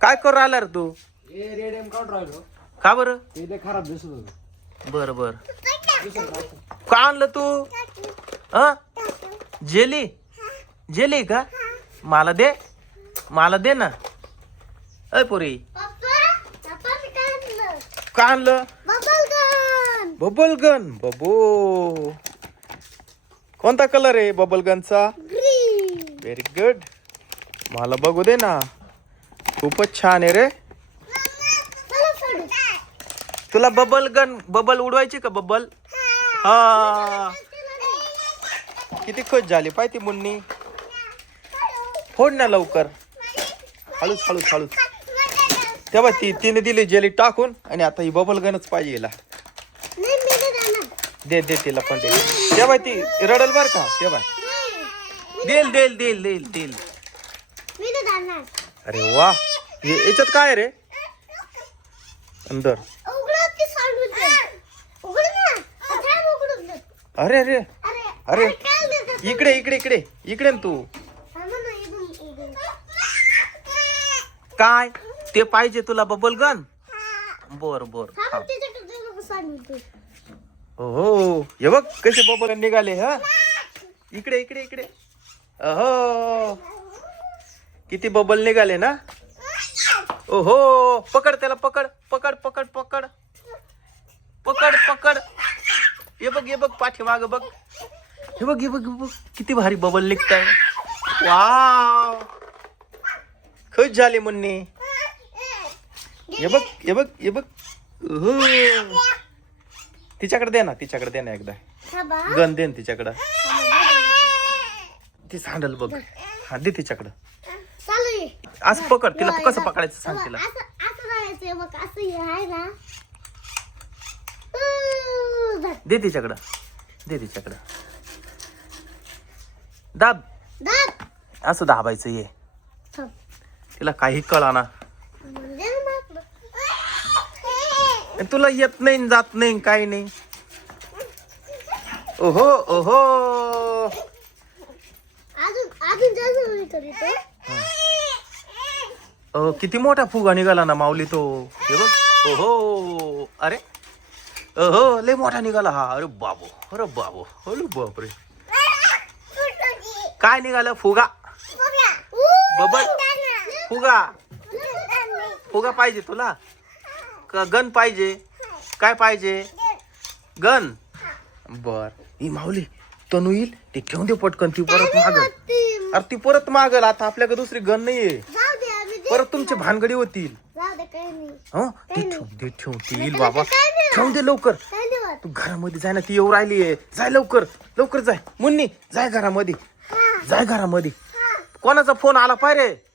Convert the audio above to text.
काय करू राहिला रे तू? हे रेड एम काढून राहिलो. का बरं? ते लय खराब दिसत होतं. बर बर. का आणलं तू? अ? जेली? जेली का? मला दे. मला दे ना. अय पोरी. का आणलं? Bubble gun. बबो. कोणता कलर आहे बबल गनचा? व्हेरी गुड मला बघू दे ना. खूपच छान आहे रे. तुला बबल गन बबल उडवायची का बबल? हा. किती खुश झाली पाहिजे मुन्नी. फोड ना लवकर. हळूच हळूच हळूच. तेव्हा ती तिने दिली जेली टाकून आणि आता ही बबल गनच पाहिजे हिला. दे दे तिला पण दे. तेव्हा ती रडल बर का? तेव्हा. देईल देईल देईल देईल देईल. अरे वा. हे याच्यात काय रे? अंदर. अरे अरे. अरे. इकडे इकडे इकडे. इकडे ना तू. काय? ते पाहिजे तुला बबल गन बर बर. हो. हे बघ कसे बबल निघाले हा? इकडे इकडे इकडे. हो किती बबल निघाले ना? ओहो पकड त्याला पकड पकड पकड पकड. पकड पकड. हे बघ हे बघ पाठीमाग बघ. हे बघ हे बघ हे बघ. किती भारी बबल निघताय. वाव खुश झाली मुन्नी. हे बघ हे बघ हे बघ. उहू. तिच्याकडे दे ना तिच्याकडे दे ना एकदा. गन दे ना तिच्याकडं. ती सांडल बघ. हा दे तिच्याकडं. असं पकड तिला कसं पकडायचं सांग तिला. दे तिच्याकडं. दे तिच्याकडं. दाब. असं दाबायचं ये. तिला काही कळा ना. तुला येत नाही जात नाही काही नाही. ओहो ओहो. अजून अजून जास्त अहो, किती मोठा फुगा निघाला ना माऊली तो. हे बघ. ओहो. अरे. ओहो लय मोठा निघाला हा. अरे बाबू. अरे बाबू. अरे बापरे. काय निघालं? फुगा. बबल. फुगा. फुगा पाहिजे तुला? का गन पाहिजे? काय पाहिजे? गन बर. ही माऊली तनू येईल? ते घेऊन दे पटकन. ती परत मागल अरे ती परत मागल आता आपल्याकडे दुसरी गन नाहीये. परत तुमचे भानगडी होतील. जाऊ दे काही नाही. हं? ती ठेवून दे ठेवून ती येईल बाबा. ठेवून दे लवकर. काही नाही होत. तू घरामध्ये जाय ना ती येऊ राहिली जाय लवकर. लवकर जाय. मुन्नी जाय घरामध्ये. जाय घरामध्ये. कोणाचा फोन आला पाय रे?